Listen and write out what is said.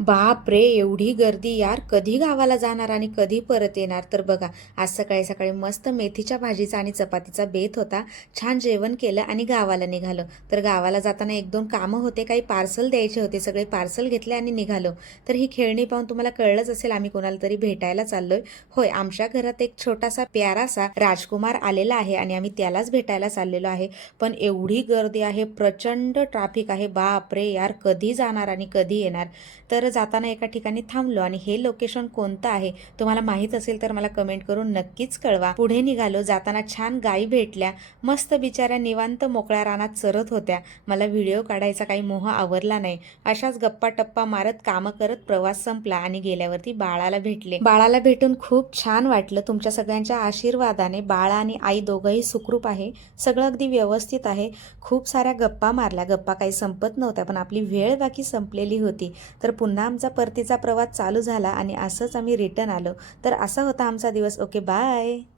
बाप रे! एवढी गर्दी यार, कधी गावाला जाणार आणि कधी परत येणार? तर बघा, आज सकाळी सकाळी मस्त मेथीच्या भाजीचा आणि चपातीचा बेत होता. छान जेवण केलं आणि गावाला निघालो. तर गावाला जाताना 1-2 कामं होते, काही पार्सल द्यायचे होते. सगळे पार्सल घेतले आणि निघालो. तर ही खेळणी पाहून तुम्हाला कळलंच असेल, आम्ही कोणाला तरी भेटायला चाललोय. होय, आमच्या घरात एक छोटासा प्यारासा राजकुमार आलेला आहे आणि आम्ही त्यालाच भेटायला चाललेलो आहे. पण एवढी गर्दी आहे, प्रचंड ट्रॅफिक आहे. बाप रे यार, कधी जाणार आणि कधी येणार? तर जाताना एका ठिकाणी थांबलो आणि हे लोकेशन कोणतं आहे तुम्हाला माहित असेल तर मला कमेंट करून नक्कीच कळवा. पुढे निघालो. जाताना छान गायी भेटल्या. मस्त बिचाऱ्या निवांत मोकळ्या रानात चरत होत्या. मला व्हिडिओ काढायचा काही मोह आवरला नाही. अशाच गप्पा टप्पा मारत कामं करत प्रवास संपला आणि गेल्यावरती बाळाला भेटले. बाळाला भेटून खूप छान वाटलं. तुमच्या सगळ्यांच्या आशीर्वादाने बाळा आणि आई दोघंही सुखरूप आहे. सगळं अगदी व्यवस्थित आहे. खूप साऱ्या गप्पा मारल्या. गप्पा काही संपत नव्हत्या, पण आपली वेळ बाकी संपलेली होती. तर पुन्हा आमचा परतीचा प्रवास चालू झाला आणि असंच आम्ही रिटर्न आलो. तर असा होता आमचा दिवस. Okay, bye.